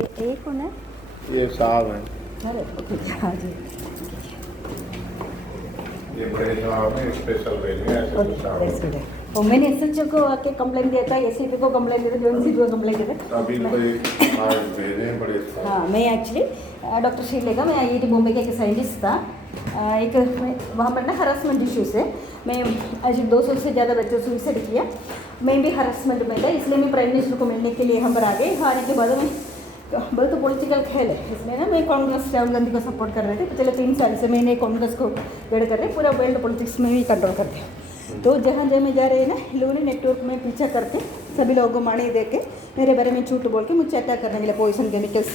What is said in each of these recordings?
ये कौन है? ये साहब हैं, अरे ओके, हाँ जी। ये बड़े साहब हैं, स्पेशल भेजे हैं ऐसे तो साहब दैट्स गुड है। और मैंने एसएचओ को आके कंप्लेंट दिया था, एसीपी को कंप्लेंट दिया था, जो एनसीपी को कंप्लेंट दिया था। अभी तो एक कार्ड भेजे हैं बड़े साहब। हाँ, मैं एक्चुअली डॉक्टर श्रीलेखा, मैं आईआईटी बॉम्बे का एक साइंटिस्ट था। एक वहाँ पर ना हरासमेंट इशू से मैं आज 200 से ज़्यादा बच्चों सुसाइड किया। मैं भी हरासमेंट में था, इसलिए मैं प्राइम मिनिस्टर को मिलने के लिए यहाँ पर आ गई। आने के बाद में बहुत तो पॉलिटिकल खेल है, इसलिए ना मैं कांग्रेस राहुल गांधी को सपोर्ट कर रहे थे। पिछले 3 साल से मैंने कांग्रेस को गड़ कर रहे, पूरा वर्ल्ड पॉलिटिक्स में भी कंट्रोल करते हैं। तो जहाँ जहाँ मैं जा रही है ना, लोगों ने नेटवर्क में पीछा करके सभी लोगों को मानी दे के मेरे बारे में झूठ बोल के मुझे अटैक करने के लिए, पॉइजन केमिकल्स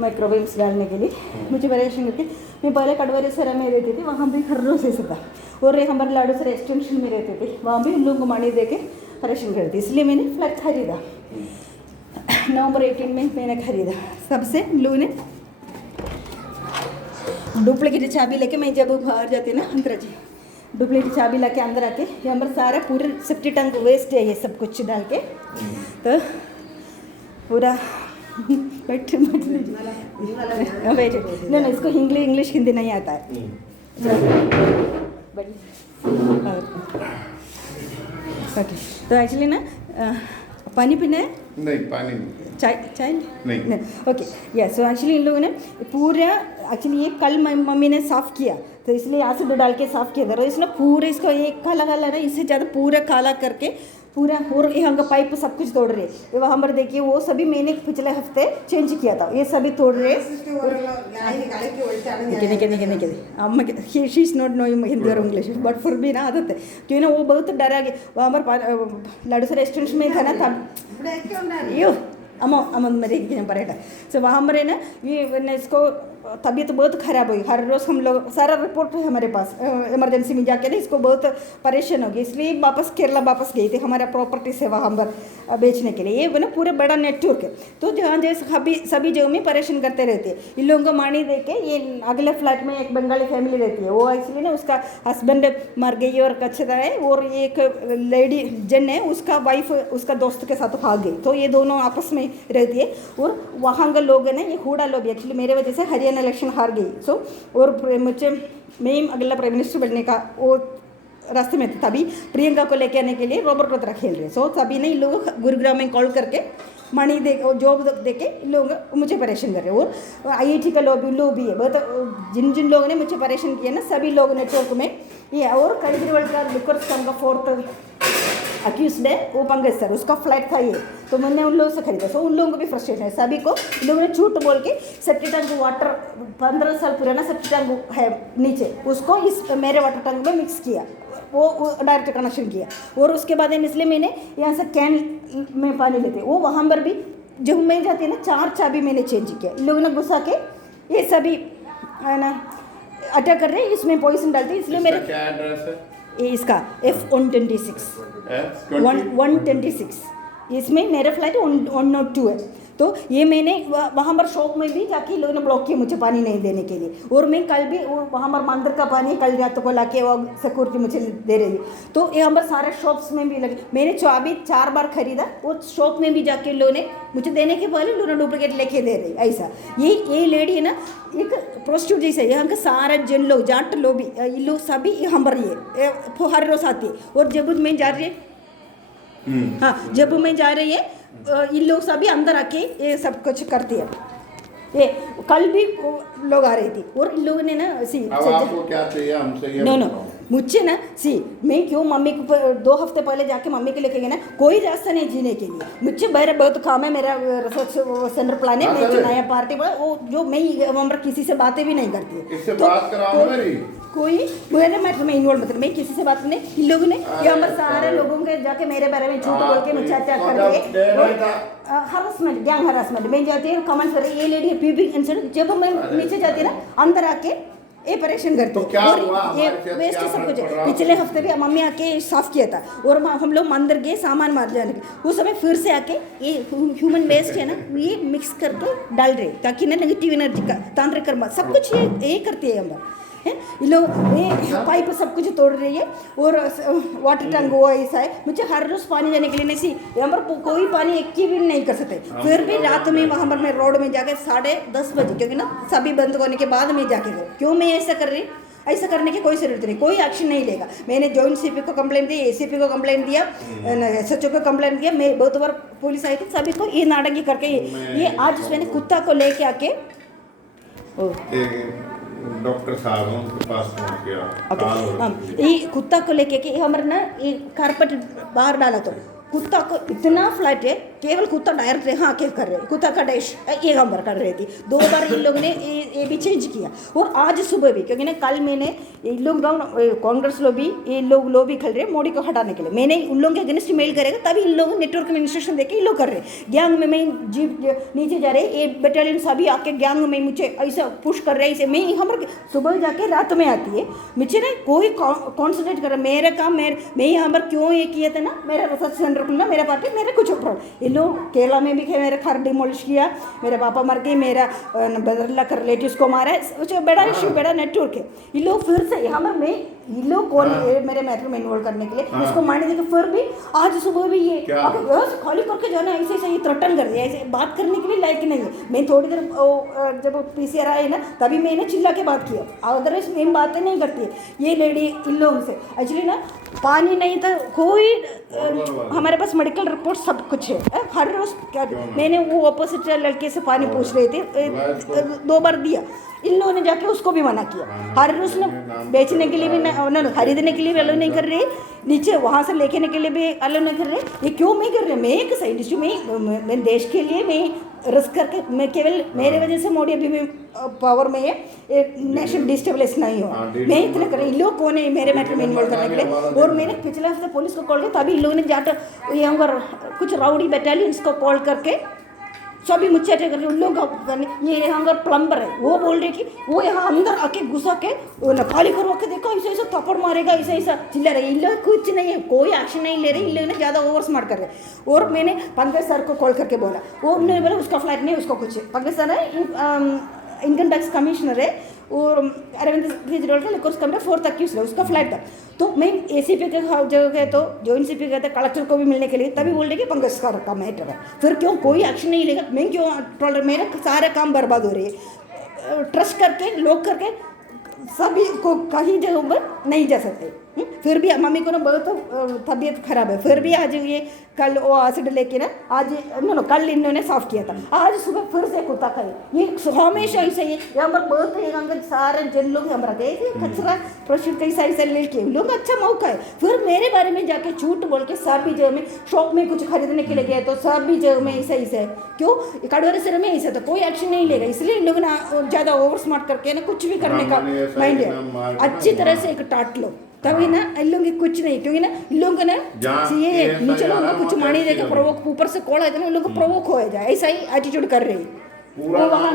माइक्रोवेव्स डालने के लिए मुझे परेशान करके। मैं पहले कटवारी सरा में रहती थी, वहाँ भी हर रोज ऐसा था। और एक हमारे लाडू सर एक्सटेंशन में रहते थे, वहाँ भी उन लोगों को मानी दे के परेशान करती। इसलिए मैंने फ्लैट खरीदा, नवंबर 18 में मैंने खरीदा। सबसे लोगों ने डुप्लीकेट चाबी लेके, मैं जब बाहर जाती ना अंदर जी, डुप्लीकेट चाबी ला के अंदर आके यहाँ पर सारा पूरे सेफ्टी टैंक वेस्ट है ये सब कुछ डाल के, तो पूरा बैठ नहीं, इसको इंग्लिश हिंदी नहीं आता है। ओके, तो एक्चुअली ना पानी पीना है? नहीं, पानी नहीं। चाय नहीं। ओके, या सो एक्चुअली इन लोगों ने पूरा, एक्चुअली ये कल मम्मी ने साफ़ किया, तो इसलिए एसिड डाल के साफ़ किया था। और इसने पूरे इसको एक काला काला ना, इससे ज़्यादा पूरा काला करके पूरा, और यहाँ का पाइप सब कुछ तोड़ रहे। ये वहाँ पर देखिए, वो सभी मैंने पिछले हफ्ते चेंज किया था, ये सभी तोड़ रहे। नहीं अम्मा she is not knowing Hindi और इंग्लिश, बट फिर भी ना आदत है, क्यों ना वो बहुत डरा गया। वहाँ पर लाडू सर एक्सटेंशन में था ना, तब यो अम्मा मेरे परेटा। सो वहाँ पर है ना, ये इसको तबीयत तो बहुत ख़राब हुई। हर रोज़ हम लोग सारा रिपोर्ट है हमारे पास, इमरजेंसी में जाके ना इसको बहुत परेशान हो गई, इसलिए वापस केरला वापस गई थी हमारा प्रॉपर्टी से वहाँ पर बेचने के लिए। ये ना पूरा बड़ा नेटवर्क है, तो जहाँ जैसे सभी जगह में परेशान करते रहते हैं। इन लोगों को मानी दे के, ये अगले फ्लैट में एक बंगाली फैमिली रहती है, वो एक्चुअली ना उसका हस्बैंड मर गई और कचरा है, और एक लेडी जन है, उसका वाइफ उसका दोस्त के साथ भाग गई, तो ये दोनों आपस में रहती है। और वहाँ के लोग हैं, ये हुडा लोग एक्चुअली मेरे वजह से हरियाणा इलेक्शन हार गई। सो और मुझे मैं अगला प्राइम मिनिस्टर बनने का वो रास्ते में था, तभी प्रियंका को लेके आने के लिए रॉबर्ट वड्रा खेल रहे। सो तभी नहीं लोग गुरुग्राम में कॉल करके मनी दे, जॉब दे के लोग मुझे परेशान कर रहे हैं। और आईआईटी का लोग भी है बहुत, जिन लोगों ने मुझे परेशान किया ना, सभी लोग नेटवर्क में ये। और केजरीवाल का लिकर स्कैम का 4th अक्यूज्ड है वो पंकज सर, उसका फ्लैट था ये, तो मैंने उन लोगों से खरीदा। सो उन लोगों को भी फ्रस्ट्रेशन है, सभी को इन लोगों ने झूठ बोल के सेप्टी टैंक वाटर 15 साल पुराना सेप्टी टैंक है नीचे, उसको इस मेरे वाटर टैंक में मिक्स किया, वो डायरेक्ट कनेक्शन किया। और उसके बाद इसलिए मैंने यहाँ से कैन में पानी लेते, वो वहाँ पर भी जब मैं जाती है ना, 4 चाबी मैंने चेंज किया। इन लोगों ने घुसा के ये सभी है ना अटैक कर रहे हैं, इसमें पॉइजन डालते हैं, इसलिए मेरे क्या एड्रेस है ये इसका F126 126, इसमें मेरा फ्लाइट 102 है। तो ये मैंने वहाँ पर शॉप में भी जाके लोगों ने ब्लॉक किया मुझे पानी नहीं देने के लिए। और मैं कल भी वहाँ पर मंदिर का पानी कल रात को लाके वो सिक्योरिटी मुझे दे रही है। तो यहाँ पर सारे शॉप्स में भी लगे, मैंने चाबी 4 बार खरीदा, वो शॉप में भी जाके लोगों ने मुझे देने के पहले लोगों ने डुप्लीकेट लेके दे रही। ऐसा ये लेडी है ना, एक प्रोस्टिट्यूट जैसे, यहाँ का सारा जन लोग जाट लोग भी, ये लोग सभी यहाँ पर ये हर रोज आती है। और जब मैं जा रही है, हाँ जब मैं जा रही है, इन लोग सभी अंदर आके ये सब कुछ करती है। ये कल भी लोग आ रही थी, और इन लोगों ने ना अब आपको क्या चाहिए हमसे? ये नो मुझे ना मैं क्यों मम्मी को 2 हफ्ते पहले जाके मम्मी को लेके गए ना, कोई रास्ता नहीं जीने के लिए। मुझे मेरा बहुत काम है, मेरा रिसर्च सेंटर प्लान है, मैं नया पार्टी वो जो मैं किसी से बातें भी नहीं करती। इससे बात कराओ मेरी, कोई मेरे मैटर में इन्वॉल्व मतलब मैं किसी से बात नहीं। इन लोगों ने यहाँ पर सारे लोगों के जाके मेरे बारे में झूठ बोल के मुझे अटैक कर दिए, हरासमेंट, गैंग हरासमेंट। मैं जाती हूँ कमेंट कर रही ये लेडी पीपी इंसिडेंट, जब मैं नीचे जाती है ना, अंदर आके ये परेशान करती है। तो क्या हुआ? ये वेस्ट सब कुछ। पिछले हफ्ते भी मम्मी आके साफ किया था, और हम लोग मंदिर गए सामान मार जाने के, उस समय फिर से आके ये ह्यूमन वेस्ट है ना, ये मिक्स करके डाल रहे, ताकि ना नेगेटिव एनर्जी का तांत्रिक कर्म सब कुछ ये करती है हम। हैं ये लोग ये पाइप सब कुछ तोड़ रही है और वाटर टैंक वो ऐसा है मुझे हर रोज़ पानी जाने के लिए नहीं यहाँ पर कोई पानी एक की भी नहीं कर सकते फिर भी रात में वहाँ पर मैं रोड में जाके 10:30 बजे क्योंकि ना सभी बंद होने के बाद मैं जाके गई क्यों मैं ऐसा कर रही ऐसा करने की कोई ज़रूरत नहीं कोई एक्शन नहीं लेगा मैंने जॉइंट सीपी को कंप्लेंट दी एसीपी को कंप्लेंट दिया एसएचओ को कंप्लेंट दिया मैं बहुत बार पुलिस आई थी सभी को ये नाटंकी करके ये आज मैंने कुत्ता को लेके आके डॉक्टर साहब उनके पास पहुंच गया ये कुत्ता को लेके कि हमारे ना ये कारपेट बाहर डाला तो कुत्ता को इतना फ्लैट है केवल कुत्ता डायरेक्ट हाँ के कर रहे कुत्ता का डैश ये नंबर कर रही थी 2 बार इन लोगों ने ये भी चेंज किया और आज सुबह भी क्योंकि ना कल मैंने इन लोग कांग्रेस लोग भी ये लोग भी खेल रहे मोदी को हटाने के लिए मैंने उन लोगों के अगेंस्ट मेल करेगा तभी इन लोगों नेटवर्क में इंस्ट्रक्शन देके ये लोग कर रहे गैंग में मैं जीप नीचे जा रहे ये बटालियन सभी आके गैंग में मुझे ऐसा पुश कर रहे हैं ऐसे मैं हमारे सुबह जाके रात में आती है मुझे ना कोई कॉन्सेंट्रेट कर रहा मेरा काम मैं यहाँ पर क्यों ये किया था ना मेरा रिसर्च सेंटर खुलना मेरा पार्टी मेरा कुछ प्रॉब्लम ये लोग केरला में भी मेरे घर डिमोलिश किया मेरे पापा मर गए मेरा बदरला का रिलेटिव्स को मारा है बड़ा इशू बड़ा नेटवर्क है ये लोग फिर से यहाँ पर मैं ये लोग कौन मेरे मैटर में इन्वॉल्व करने के लिए उसको मारने देखे फिर भी आज सुबह भी ये खाली करके जाना ऐसे ऐसे ये थ्रेटन कर दिया ऐसे बात करने के लिए लायक नहीं है मैं थोड़ी देर जब पीसीआर आए ना तभी मैंने चिल्ला के बात किया अदरवाइज मैं बातें नहीं करती है ये लेडी इन लोगों से एक्चुअली ना पानी नहीं था कोई हमारे पास मेडिकल रिपोर्ट सब कुछ है हर रोज़ क्या मैंने वो अपोजिट लड़के से पानी पूछ रहे थे 2 बार दिया इन लोगों ने जाके उसको भी मना किया हर रोज़ ना बेचने के लिए भी खरीदने के लिए भी अलो नहीं कर रहे नीचे वहाँ से लेके के लिए भी अलो नहीं कर रहे ये क्यों नहीं कर रहे मैं एक साइंटिस्ट हूँ मैं देश के लिए मैं रिस्क करके मैं केवल मेरे वजह से मोदी अभी भी पावर में है नेशन डिस्टेबलाइज नहीं हुआ मैं इतना कर रही लोग कौन है मेरे मैटर में इन्वॉल्व करने के लिए और मैंने पिछले हफ्ते पुलिस को कॉल किया तभी इन लोगों ने जाकर यहाँ पर कुछ राउडी बटालियंस को कॉल करके सभी मुझे अटैक करके उन लोग ये यहाँ पर प्लम्बर है वो बोल रहे कि वो यहाँ अंदर आके घुसा के खाली करवा के देखो ऐसा ऐसा थप्पड़ मारेगा ऐसा ऐसा चिल्ला रहे इन लोग कुछ नहीं है कोई एक्शन नहीं ले रहे इन लोगों ने ज़्यादा ओवर स्मार्ट कर रहे और मैंने पंकज सर को कॉल करके बोला वो उन्होंने बोला उसका फ्लैट नहीं उसको कुछ पंकज सर है इनकम टैक्स कमिश्नर है और अरविंद केजरीवाल का लेकर उसका 4th अक्यूज है उसका फ्लैट था तो मैं एसीपी के जगह गए तो जॉइंट सीपी गए थे कलेक्टर को भी मिलने के लिए तभी बोल रहे कि पंकज सर का मैटर है फिर क्यों कोई एक्शन नहीं लेगा मैं क्यों टोल मेरा सारे काम बर्बाद हो रही है ट्रस्ट करके लोग करके सभी को कहीं जगह पर नहीं जा सकते फिर भी मम्मी को ना बहुत तबीयत खराब है फिर भी आज ये कल वो एसिड लेके ना आज कल इन्होंने साफ किया था आज सुबह फिर से कुत्ता खाए ये हमेशा ऐसे ही यहाँ पर बहुत यहाँ सारे जन लोग हम रखे कचरा प्रोशूट कैसा ऐसा लेके लोग अच्छा मौका है फिर मेरे बारे में जाके झूठ बोल के सभी जगह में शॉप में कुछ खरीदने के लिए गए तो सभी जगह में ऐसा ऐसा है क्यों कड़वरे सिर में ऐसा तो कोई एक्शन नहीं लेगा इसलिए इन लोगों ने ज़्यादा ओवर स्मार्ट करके ना कुछ भी करने का माइंड है अच्छी तरह से एक टाट लो तभी ना इन लोगों की कुछ नहीं क्योंकि ना इन लोगों को ना ये नीचे लोगों को कुछ मानी देकर प्रोवोक ऊपर से कॉल आए तो उन लोगों को प्रोवोक हो जाए ऐसा ही एटीट्यूड कर रही वो वहाँ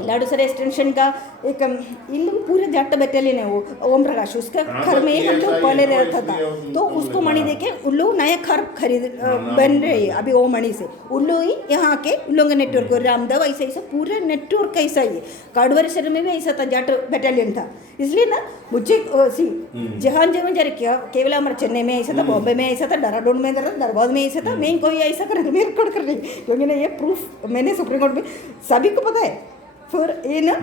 लाडूसर एक्सटेंशन का एक इन लोग पूरे जट बटालियन है वो ओम प्रकाश उसका घर में हम लोग पहले रहता था तो उसको मणि देके उन लोग नया घर खरीद बन रहे हैं अभी वो मणि से उन लोग ही यहाँ के उन लोगों का नेटवर्क रामदेव ऐसा ऐसा पूरा नेटवर्क ऐसा ही है काडवरी शहर में भी ऐसा था जट बटालियन था इसलिए ना मुझे जहाँ जहाँ जा रहे केवल हमारे चेन्नई में ऐसा था बॉम्बे में ऐसा था देहरादून में दरबाद में ऐसा था मैं कोई ऐसा कर रिकॉर्ड कर रही क्योंकि ना ये प्रूफ मैंने सुप्रीम कोर्ट में सभी को पता है फिर ये ना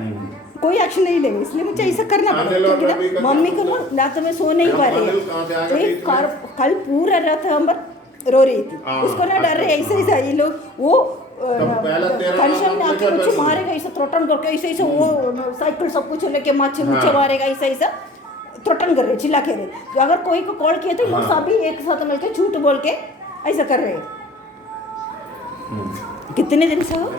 कोई एक्शन नहीं लेगा इसलिए मुझे ऐसा करना पड़ा क्योंकि ना मम्मी को ना रात में सो नहीं पा रही है कल पूरा रात हम रो रही थी उसको ना डर रहे ऐसे ऐसा ये लोग वो कंशन में आके मुझे मारेगा ऐसा थ्रोटन करके ऐसे ऐसे वो साइकिल सब कुछ लेके मुझे मारेगा ऐसा ऐसा थ्रोटन कर रहे चिल्ला के रहे अगर कोई को कॉल किया तो लोग सभी एक साथ मिलकर झूठ बोल के ऐसा कर रहे कितने दिन से हो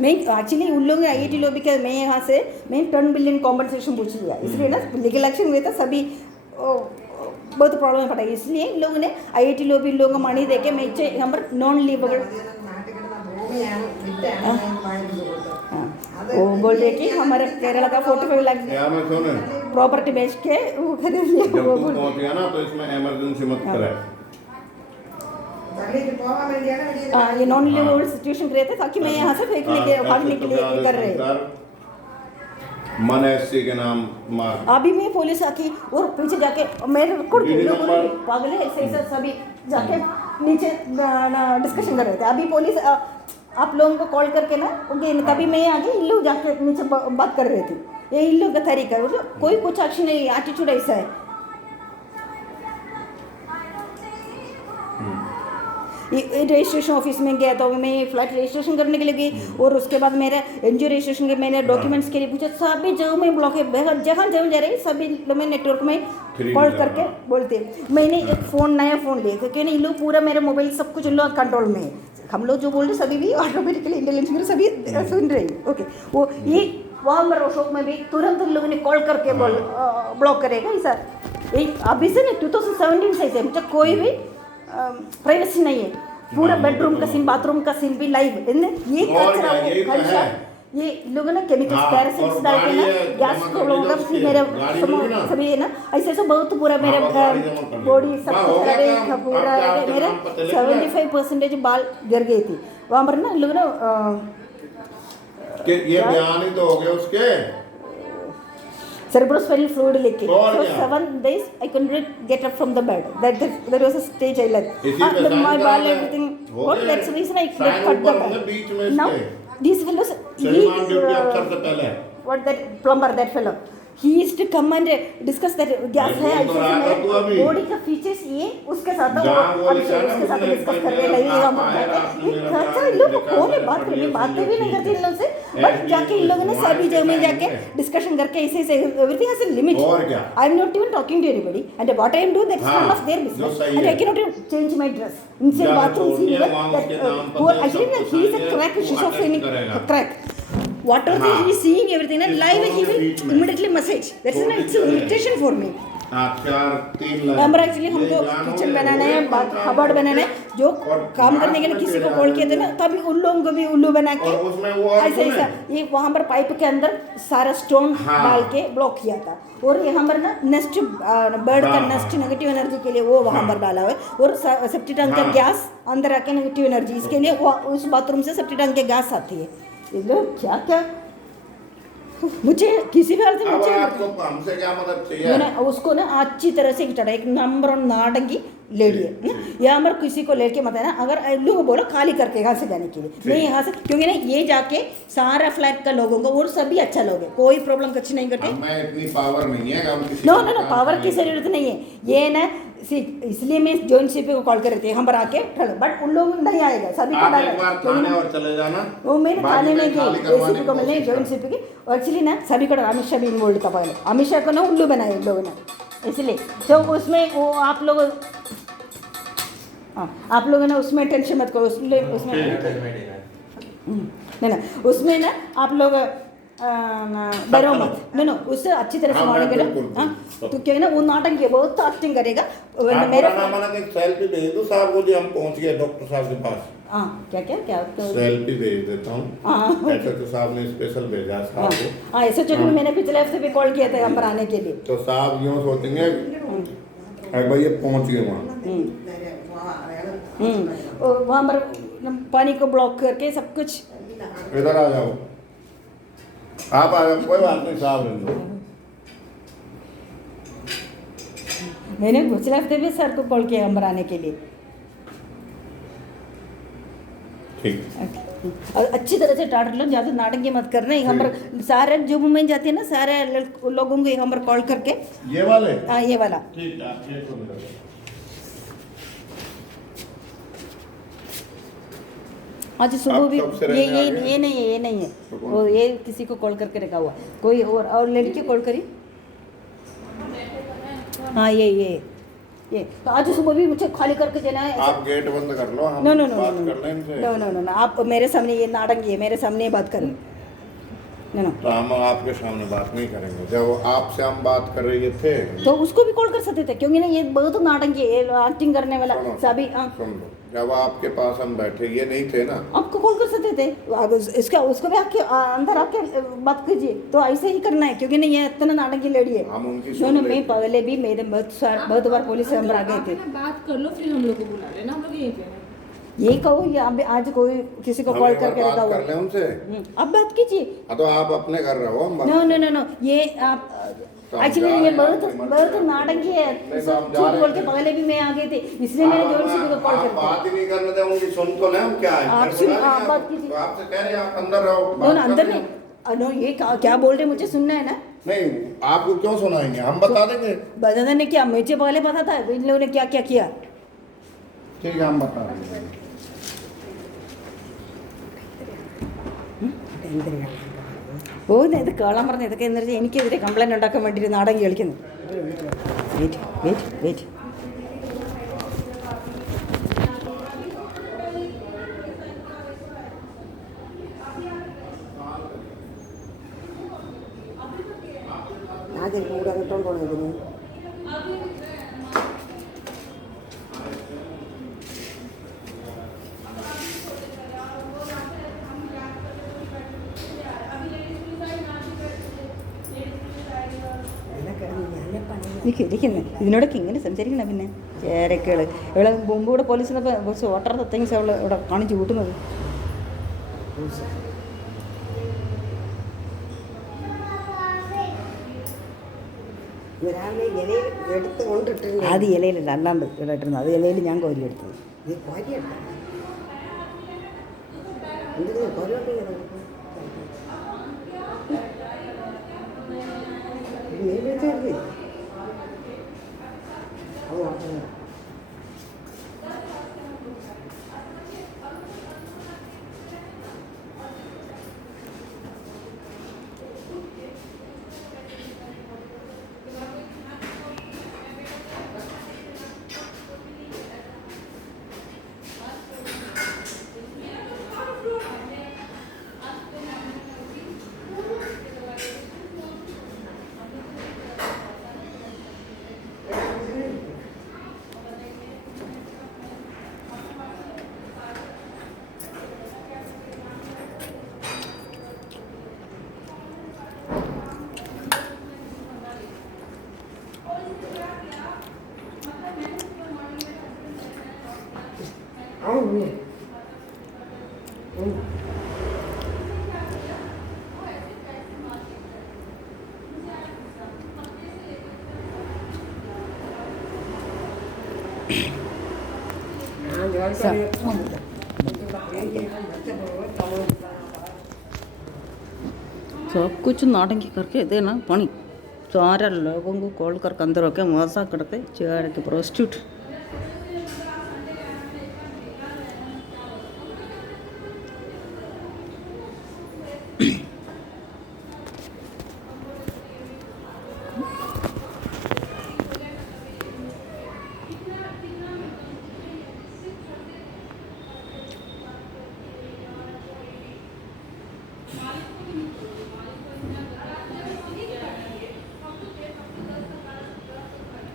मैं एक्चुअली उन लोगों ने IIT लॉबी के मैं यहाँ से मैं 10 बिलियन कॉम्पनसेशन पूछ लिया इसलिए ना लीगल एक्शन हुए था सभी बहुत प्रॉब्लम पड़ा इसलिए इन लोगों ने IIT लॉबी लोगों को मनी देके मैं यहाँ पर नॉन लीवेबल वो बोल रहे कि हमारे केरला का 45 लाख प्रॉपर्टी बेच के वो खरीद लिया जब तू पहुंच गया ना तो इसमें इमरजेंसी मत करे ये नॉन लिवेबल सिचुएशन क्रिएट है ताकि मैं यहाँ से फेंकने के भागने के लिए ये कर रहे हैं। मन एससी के नाम मार अभी मैं पुलिस आके और पीछे जाके मेरे रिकॉर्ड दीदी लोगों नंबर- पागल है ऐसे सभी जाके नीचे डिस्कशन कर रहे थे। अभी पुलिस आप लोगों को कॉल करके ना ओके तभी मैं आगे इन लोग जाके नीचे बात कर रहे थे। ये इन लोग का तरीका है, मतलब कोई कुछ एक्शन नहीं, एटीट्यूड ऐसा है। ये रजिस्ट्रेशन ऑफिस में गया तो मैं फ्लैट रजिस्ट्रेशन करने के लिए गई और उसके बाद मेरे एनजीओ रजिस्ट्रेशन के मैंने डॉक्यूमेंट्स के लिए पूछा, सभी जगह में ब्लॉक है, जहाँ जहाँ जा रही सभी लोग मैं नेटवर्क में कॉल करके बोलते। मैंने एक फ़ोन नया फ़ोन लिया क्योंकि इन लोग पूरा मेरा मोबाइल सब कुछ इन लोग कंट्रोल में है। हम लोग जो बोल रहे सभी भी ऑटोमेटिकली इंटेलिजेंस में सभी सुन रही ओके। वो ये वहाँ पर अशोक में भी तुरंत इन लोगों ने कॉल करके ब्लॉक करेगा ऐसा। ये अभी से नहीं 2017 से ऐसे मुझे कोई भी प्राइवेसी नहीं है। पूरा बेडरूम का सीन बाथरूम का सीन भी लाइव ये कचरा खर्चा ये लोगों ने केमिकल्स पैरासिट्स डाल के ना गैस को लोगों का मेरे सभी है ना ऐसे ऐसे बहुत पूरा मेरे बॉडी सब कुछ पूरा मेरे 75% बाल गिर गई थी वहाँ पर ना लोगों ने ये बयान ही तो हो गए उसके cerebrospinal fluid leakage. So 7 days I couldn't get up from the bed. That was a stage I left. My ball everything. What? That's the reason I cut the bed. Now these fellows. What that plumber that fellow. He used to come and discuss that gas है ऐसे मेरे body का features ये उसके साथ उसके साथ discuss कर रहे लगेगा मुझे अच्छा इन लोग कौन है बात करने बातें भी नहीं करते इन लोगों से बट जाके इन लोगों ने सभी जगह में जाके डिस्कशन करके ऐसे ऐसे everything has a limit I am not even talking to anybody and what I am do that's none of their business and I can not change my dress inside bathroom scene actually he is a crack schizophrenic crack whatever he is seeing everything and live he will immediately message that's an it's an irritation for me हमारा actually हमको kitchen बनाना है cupboard बनाना है जो काम करने के लिए किसी को कॉल किए थे ना तभी उन लोगों को भी उल्लू बना के ऐसा ऐसा ये वहाँ पर पाइप के अंदर सारा स्टोन डाल के ब्लॉक किया था और यहाँ पर ना नेस्ट बर्ड का नेस्ट नेगेटिव एनर्जी के लिए वो वहाँ पर डाला हुआ है और सेप्टी टैंक का गैस अंदर आके नेगेटिव एनर्जी इसके लिए उस बाथरूम से सेप्टी टैंक के गैस आती है ये लोग क्या क्या मुझे किसी भी हाल से मुझे आपको हमसे क्या मदद चाहिए मैंने उसको ना अच्छी तरह से चढ़ा एक नंबर वन नाटंकी लेडी है यहाँ पर किसी को लेके मत है ना अगर लोग बोलो खाली करके यहाँ से जाने के लिए नहीं यहाँ से क्योंकि ना ये जाके सारा फ्लैट का लोगों को और सभी अच्छा लोग है कोई प्रॉब्लम कुछ नहीं करते मैं इतनी पावर नहीं है नो नो नो पावर की जरूरत नहीं है ये ना इसलिए मैं जॉइंट सीपी को कॉल कर रही थी हम पर आके बट उन लोग नहीं आएगा सभी को डाला और चले जाना वो मैंने थाने में की एसीपी को मिलने जॉइंट सीपी की एक्चुअली ना सभी को अमित शाह भी इन्वॉल्व था पहले अमित शाह को ना उल्लू बनाए इन लोगों ने इसलिए तो उसमें वो आप लोग हाँ आप लोगों ने उसमें टेंशन मत करो उसमें नहीं ना उसमें ना आप लोग डरो मत नो उससे अच्छी तरह से मॉर्निंग करो हाँ तो क्या है ना वो नाटक ये बहुत एक्टिंग करेगा मेरा सेल्फी भेज दो साहब को हम पहुंच गए डॉक्टर साहब के पास हाँ क्या क्या क्या तो सेल्फी भेज देता हूँ ऐसा तो साहब ने स्पेशल भेजा साहब को हाँ ऐसे चलो मैंने पिछले हफ्ते भी कॉल किया था हम पर आने के लिए तो साहब यूँ सोचेंगे अरे भाई ये पहुंच गए वहाँ पर पानी को ब्लॉक करके सब कुछ इधर आ जाओ आप आ जाओ कोई बात नहीं साहब मैंने पिछले हफ्ते भी सर को कॉल किया हम पर आने के लिए और अच्छी तरह से टाट लो ज़्यादा नाटक मत करना यहाँ पर सारे जो में जाते हैं ना सारे लोगों को यहाँ पर कॉल करके ये वाले हाँ ये वाला ठीक है आज सुबह भी ये नहीं है वो ये किसी को कॉल करके रखा हुआ कोई और लड़की कॉल करी हाँ ये तो आज सुबह भी मुझे खाली करके देना है आप गेट बंद कर लो हम बात कर लें इनसे नो आप मेरे सामने ये नाटक है मेरे सामने बात करें नो तो हम आपके सामने बात नहीं करेंगे जब आपसे हम बात कर रहे थे तो उसको भी कॉल कर सकते थे क्योंकि ना ये बहुत नाटक है एक्टिंग करने वाला सभी सुन लो जब आपके पास हम बैठे ये नहीं थे ना आपको कॉल कर सकते थे इसका उसको भी आके अंदर आके बात कीजिए तो ऐसे ही करना है क्योंकि नहीं ये इतना नाटक की लड़ी है हम उनकी नो मैं पहले भी मेरे बहुत बार पुलिस से हम आ गए थे बात कर लो फिर हम लोग को बुला लेना हम लोग यहीं पे यही कहो या अभी आज कोई किसी को हम कॉल एक बार करके बात बताओ। कर ले उनसे। अब बात कीजिए। हाँ, तो आप अपने घर रहो, हम बात नो नो नो नो, ये आप तो हम एक्चुअली जा ये रहे हैं, बहुत आपकी मर्जी बहुत है। नाटकी है। नहीं, तो सब हम जा झूठ रहे बोल के हैं। पहले भी मैं आ गई थी, इसलिए मैंने जोन सिटी को कॉल आप कर दिया। बात ही नहीं करने दे, उनकी सुन तो ले, हम क्या है आप फिर सुन, बुला आप लेंगे बात आपको। कीजिए। तो आपसे कह रहे हैं आप अंदर रहो, नो बात ना, कर अंदर लेंगे। नहीं। नो, ये क्या बोल रहे मुझे सुनना है ना। नहीं, आपको क्यों सुनाएंगे, हम बता देंगे। बजाना ने क्या, मुझे पहले पता था इन लोगों ने क्या क्या किया। ठीक है, हम बता देंगे। ഇത് കേളാൻ പറഞ്ഞ ഇതൊക്കെ എന്ന് വെച്ചാൽ എനിക്കെതിരെ കംപ്ലൈൻറ്റ് ഉണ്ടാക്കാൻ വേണ്ടിയിട്ട് നാടകം കളിക്കുന്നു. Wait wait wait. ആദ്യം കൂടെ ഇട്ടോണ്ട് ഇതിന് എനിക്ക് ഇരിക്കുന്നത് ഇതിനോടൊക്കെ ഇങ്ങനെ സംസാരിക്കണം. പിന്നെ ചേരക്കേള് ഇവിടെ മുമ്പ് ഇവിടെ പോലീസിനപ്പോൾ കുറച്ച് വോട്ടർ തിങ്സ് അവൾ ഇവിടെ കാണിച്ച് കൂട്ടുന്നത്. രാവിലെ ഇലയിൽ എടുത്ത് കൊണ്ടിട്ടിരുന്നു. അത് ഇലയിലല്ല, അല്ലാണ്ട് ഇവിടെ ഇട്ടിരുന്നത്. അത് ഇലയിൽ ഞാൻ കോരിയെടുത്തത്. നീ കോരിയെടുത്ത എന്തിനാ കോരിയോട്ട് നീ വിളിച്ചെടുത്ത് അത് നടത്തുന്നു. सब कुछ नाटंकी करके देना पानी. सारे लोगों को कॉल कर अंदर होके मजा करते चेहरे के प्रोस्टिट्यूट.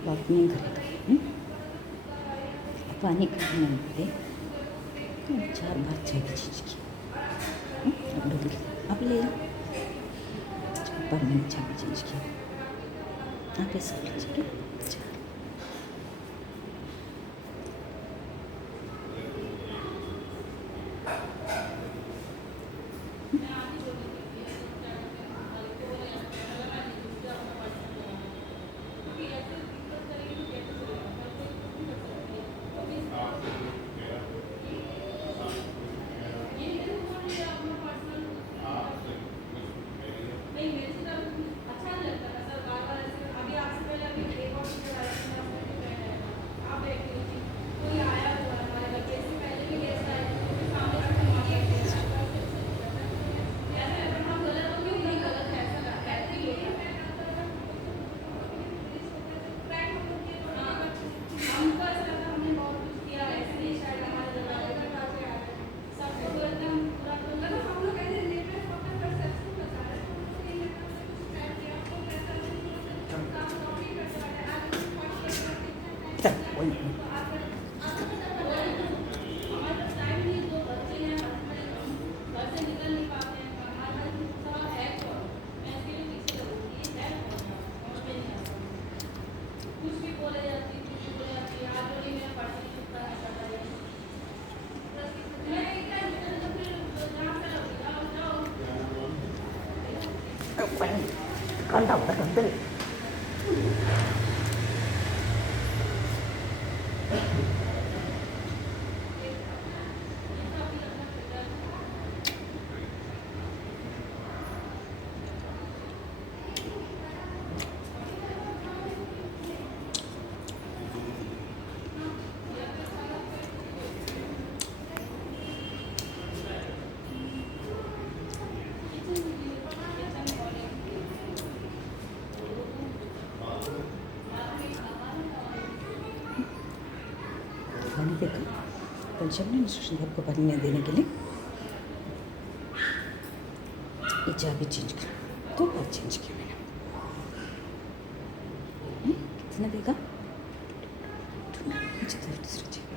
बात नहीं करते. पानी खाने में 4 बार चाहिए चीज़ की. अब ले लो. 4 बार मैंने चाहिए चीज़ की. आप ऐसा लीजिए. डबल पानी देखा पंचम ने इंस्ट्रक्शन आपको पानी नहीं देने के लिए ये चाबी चेंज कर तो बार चेंज किया मैंने कितना देगा मुझे तो दूसरा चाहिए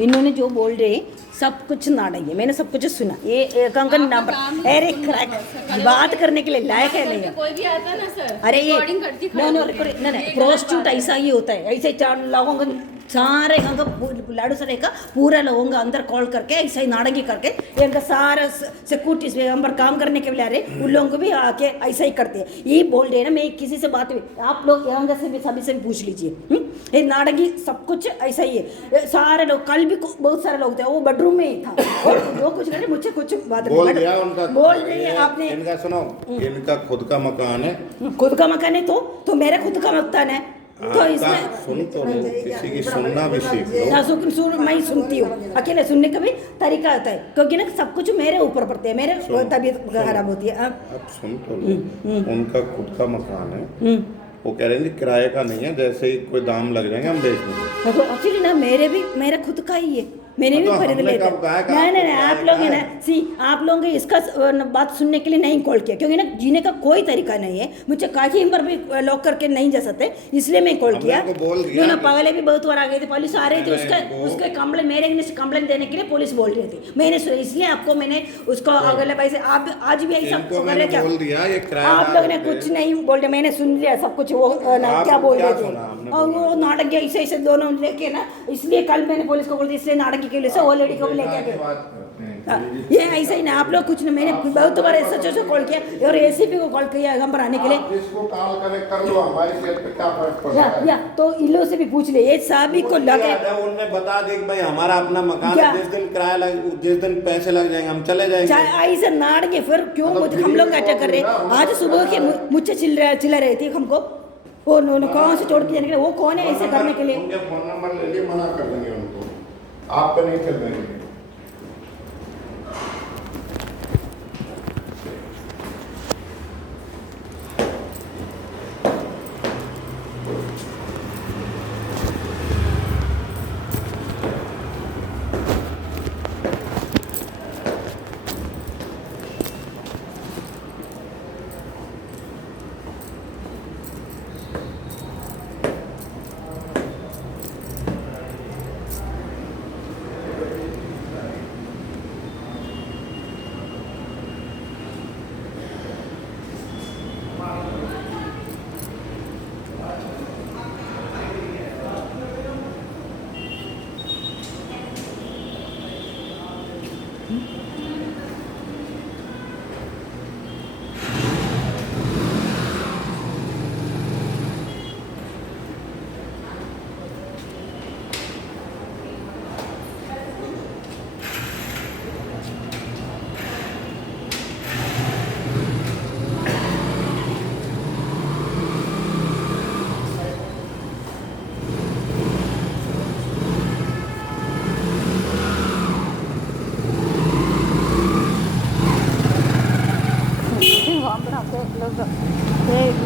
इन्होंने जो बोल रहे सब कुछ नाड़ेंगे मैंने सब कुछ सुना ये कंकन नाम पर अरे क्रैक बात करने के लिए लायक है नहीं कोई भी आता ना सर अरे ये रिकॉर्डिंग करती नो नो नहीं प्रोस्टिट्यूट ऐसा ही होता है ऐसे चार लोगों को सारे का लाडू सर का पूरा लोगों का अंदर कॉल करके ऐसा ही नाटंगी करके इनका सारा सिक्योरिटी हम पर काम करने के लिए आ रहे उन लोगों को भी आके ऐसा ही करते हैं ये बोल रहे हैं ना मैं किसी से बात हुई आप लोग यहाँ से भी सभी से भी पूछ लीजिए ये नाटंगी सब कुछ ऐसा ही है सारे लोग कल भी बहुत सारे लोग थे वो बेडरूम में ही था और जो कुछ करे मुझे कुछ बात बोल दिया उनका बोल रही है आपने इनका सुनो इनका खुद का मकान है खुद का मकान है तो मेरा खुद का मकान है तो इसमें सुन तो लो किसी की सुनना भी सीख लो ना मैं ही सुनती हूँ अकेले सुनने का भी तरीका होता है क्योंकि ना सब कुछ मेरे ऊपर पड़ते हैं मेरे तबीयत खराब होती है अब सुन तो लो उनका खुद का मकान है वो कह रहे हैं किराए का नहीं है जैसे ही कोई दाम लग जाएंगे हम बेच देंगे तो एक्चुअली ना मेरा खुद का ही है मैंने भी खरीद लेते नहीं आप लोग है ना आप लोगों ने इसका बात सुनने के लिए नहीं कॉल किया क्योंकि ना जीने का कोई तरीका नहीं है मुझे कहीं पर भी लॉक करके नहीं जा सकते इसलिए मैं कॉल किया ना पहले भी बहुत बार आ गए थे पुलिस आ रही थी उसका कंप्लेन मेरे अगेंस्ट कंप्लेन देने के लिए पुलिस बोल रही थी मैंने इसलिए आपको मैंने उसको अगले भाई से आप आज भी ऐसा कर रहे क्या आप लोग ने कुछ नहीं बोल रहे मैंने सुन लिया सब कुछ वो क्या बोल रहे थे और वो नाटक ऐसे ऐसे दोनों लेके ना इसलिए कल मैंने पुलिस को बोल दिया इसलिए नाटक के लिए से वो लेडी को भी लेके गए ये ऐसा ही ना आप लोग कुछ नहीं मैंने बहुत बार सच कॉल किया और एसीपी को कॉल किया हम पर आने के लिए इसको कॉल करें कर लो हमारी सेहत पे क्या फर्क पड़ रहा है या तो इन लोगों से भी पूछ ले ये सभी को लगे उन्होंने बता दे भाई हमारा अपना मकान है जिस दिन किराया लगे जिस दिन पैसे लग जाएंगे हम चले जाएंगे ऐसे नाट के फिर क्यों मुझे हम लोग अटैक कर रहे आज सुबह के मुझसे चिल्ला रही थी हमको वो कौन से छोड़ के जाने के लिए वो कौन है ऐसे करने के लिए उनके फोन नंबर ले लिए मना कर देंगे उनको आप पे नहीं चल देंगे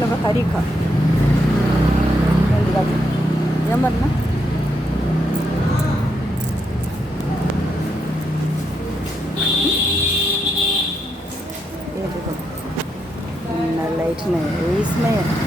이거 다리카 yang mana ये देखो लाइट में इसमें